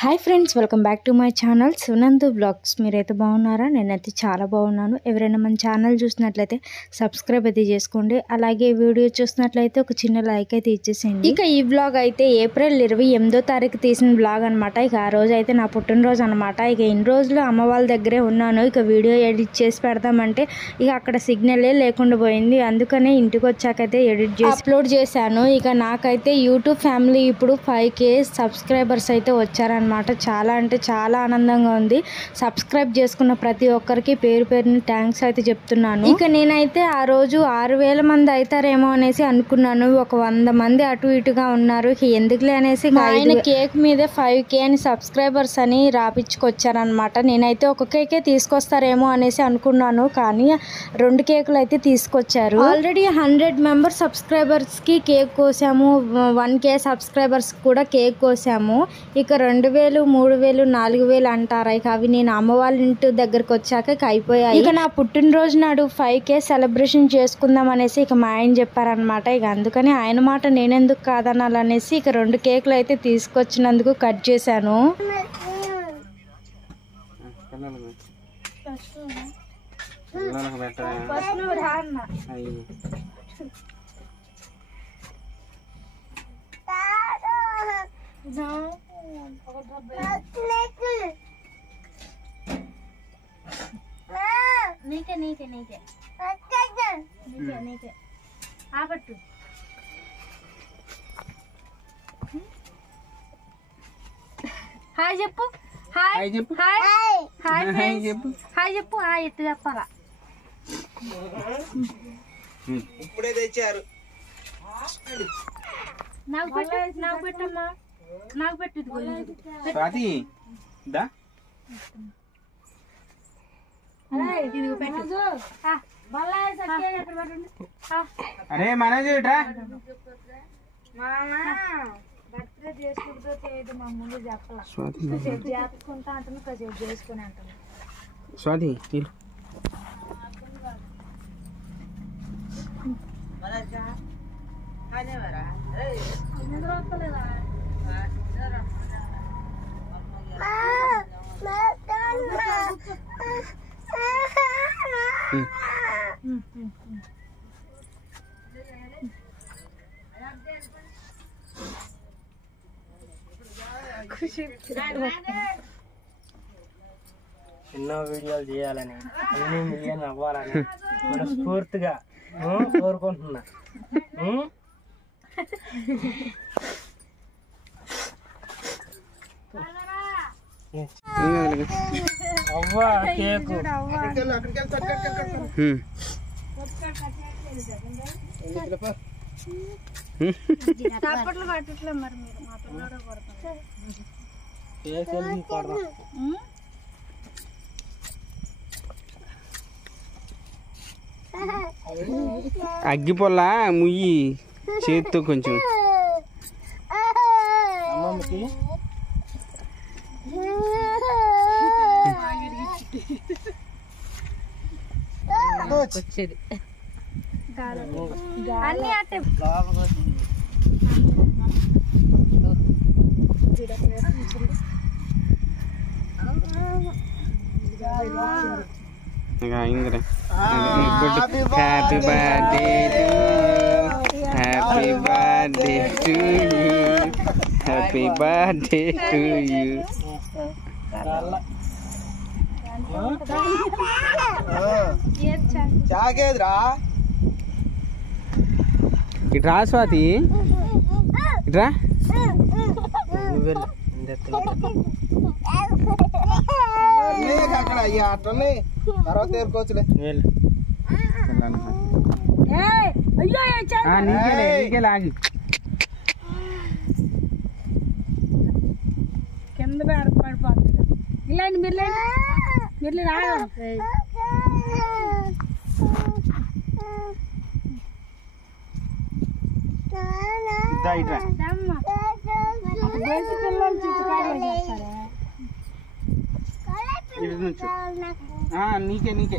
Hi friends, welcome back to my channel Sunandu blogs. మీరైతే బాగున్నారా? నేనైతే చాలా బాగున్నాను. ఎవరైనా మన ఛానల్ చూసినట్లయితే సబ్స్క్రైబ్ అయితే చేసుకోండి. అలాగే వీడియో చూసినట్లయితే ఒక చిన్న లైక్ అయితే ఇచ్చేసేయండి. ఇక ఈ బ్లాగ్ అయితే ఏప్రిల్ 28వ తారీఖు తీసిన బ్లాగ్ అనమాట. ఇక ఆ రోజు అయితే నా పుట్టినరోజు అనమాట. ఇక ఇన్ని రోజులు అమ్మ వాళ్ళ దగ్గరే ఉన్నాను. ఇక వీడియో ఎడిట్ చేసి పెడదామంటే ఇక అక్కడ సిగ్నలే లేకుండా పోయింది. అందుకనే ఇంటికి వచ్చాకైతే ఎడిట్ చేసి అప్లోడ్ చేశాను. ఇక నాకైతే యూట్యూబ్ ఫ్యామిలీ ఇప్పుడు 5K సబ్స్క్రైబర్స్ అయితే వచ్చారనమాట. చాలా అంటే చాలా ఆనందంగా ఉంది. సబ్స్క్రైబ్ చేసుకున్న ప్రతి ఒక్కరికి పేరు పేరుని థ్యాంక్స్ అయితే చెప్తున్నాను. ఇక నేనైతే ఆ రోజు 6000 మంది అవుతారేమో అనేసి అనుకున్నాను. ఒక 100 మంది అటు ఇటుగా ఉన్నారు. ఎందుకులే అనేసి ఆయన కేక్ మీద 5K అని సబ్స్క్రైబర్స్ అని రాపించుకొచ్చారనమాట. నేనైతే ఒక కేకే తీసుకొస్తారేమో అనేసి అనుకున్నాను, కానీ 2 కేకులు అయితే తీసుకొచ్చారు. ఆల్రెడీ 100 మెంబర్ సబ్స్క్రైబర్స్ కి కేక్ కోసాము, 1K సబ్స్క్రైబర్స్ కూడా కేక్ కోసాము. ఇక 2000, 3000, 4000 అంటారా. ఇక అవి నేను అమ్మ వాళ్ళ ఇంటి దగ్గరకు వచ్చాక అయిపోయాయి. ఇక నా పుట్టినరోజు నాడు 5K సెలబ్రేషన్ చేసుకుందాం అనేసి ఇక మా ఆయన చెప్పారనమాట. ఇక అందుకని ఆయన మాట నేనెందుకు కాదనాలనేసి ఇక 2 కేకులు అయితే తీసుకొచ్చినందుకు కట్ చేశాను. నీకే నీకే నీకే నీకే నీకే ఆపట్టు. హాయ్ చెప్పు. హాయ్ చెప్పు. హాయ్ హాయ్ హాయ్ చెప్పు. హాయ్ చెప్పు. హాయ్ ఎట్టు చెప్పాలా? ఇప్పుడే తెచ్చారు. నాకు పెట్టు, నాకు పెట్టమ్మా, నాకు పెట్టు. స్వాతి దా అరే మనోజ్ ఇట్రా. బర్త్డే చేసుకుంటూ చేయదు, మా ముందు చెప్పాల. చేసుకుంటా అంటాను, కాసేపు చేసుకుని అంటాను. స్వాతి ఎన్నో వీడియోలు చేయాలని, అన్ని మిలియన్ అవ్వాలని మనస్ఫూర్తిగా కోరుకుంటున్నా. అవ్వా కేకు మరి మీరు మా పిల్లడు కొడతారు. అగ్గిపొల్ల ముయ్యి చేతితో కొంచెం అమ్మమ్మకి. వచ్చేది అన్ని అట్టే అయిందిరా. Happy birthday to you, happy birthday to you, happy birthday to you. చాకేదిరా ఇట్రా స్వాతి, ఇట్రా. అక్కడ అయ్యా అట్లనే తర్వాత ఏరుకోవచ్చులే. నీకే లాగి కింద పడిపోతుంది. ఇలాంటి మీరు మీరు నీకే నీకే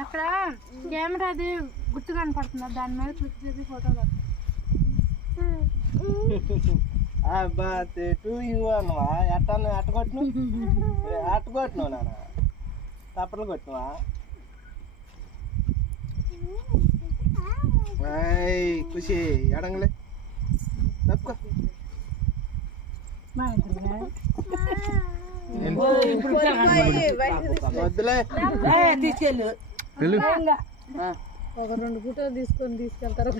అక్కడ కెమెరా అది గుర్తు కనపడుతుందా దాని మీద క్లిక్ చేసి ఫోటోలు అట్టుకొట్టినావు నాన్న తప్పలు కొట్టినవా ఖుషి ఎడంగలే తప్పుకో వద్దులే తీసుకెళ్ళు ఒక 2 ఫోటోలు తీసుకెళ్తారు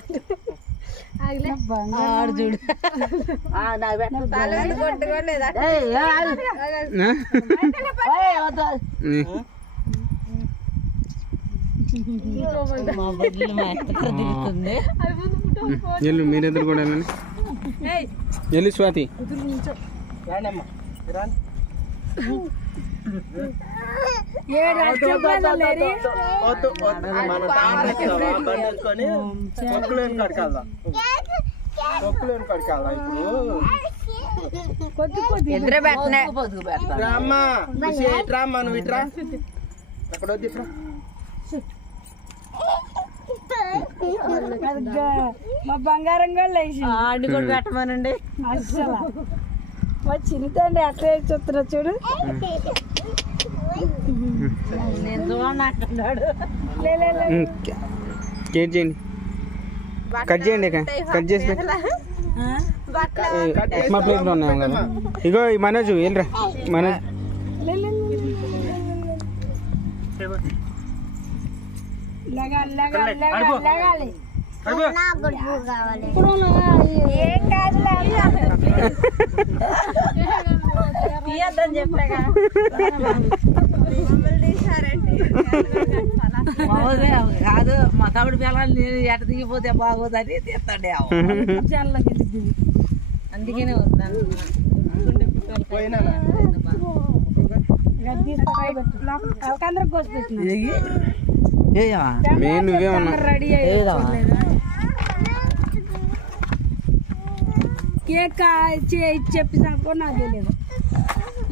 చూడు మీరెదురు కూడా వెళ్ళి స్వాతి రామ్మా నువ్వు ఇట్రా అక్కడ వద్దు ఇట్రా మా బంగారం కూడా ఆడి కూడా పెట్టమనండి అసలు మా చిన్నతండ్రి అట్లా చూస్తున్నా చూడు నేను చూడండి అంటున్నాడు కట్ చేయండి కట్ చేయండి కట్ చేసి మా ప్లేట్లో ఉన్నాం కదా ఇగో ఈ మనోజ్ వెళ్ళరా మనోజ్ లగాలి తీయద్దని చెప్పాగా కాదు మా తమ్ముడు పిల్లలు నేను ఎట దిగిపోతే బాగోదని తీస్తాడే అందుకనే వద్దాను నువ్వే ఉన్నా రెడీ కేక్ చెప్పి నాకు తెలియదు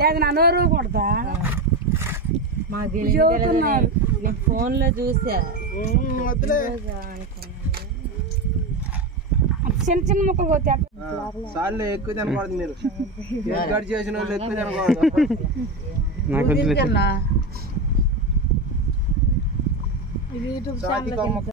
లేదు నా నోరు కొడతా నేను ఫోన్ లో చూసా చిన్న చిన్న ముక్కలు పోతే సార్లు ఎక్కువ తినకూడదు మీరు కట్ చేసిన వాళ్ళు ఎక్కువ తినకూడదు ఇది యూట్యూబ్ ఛానల్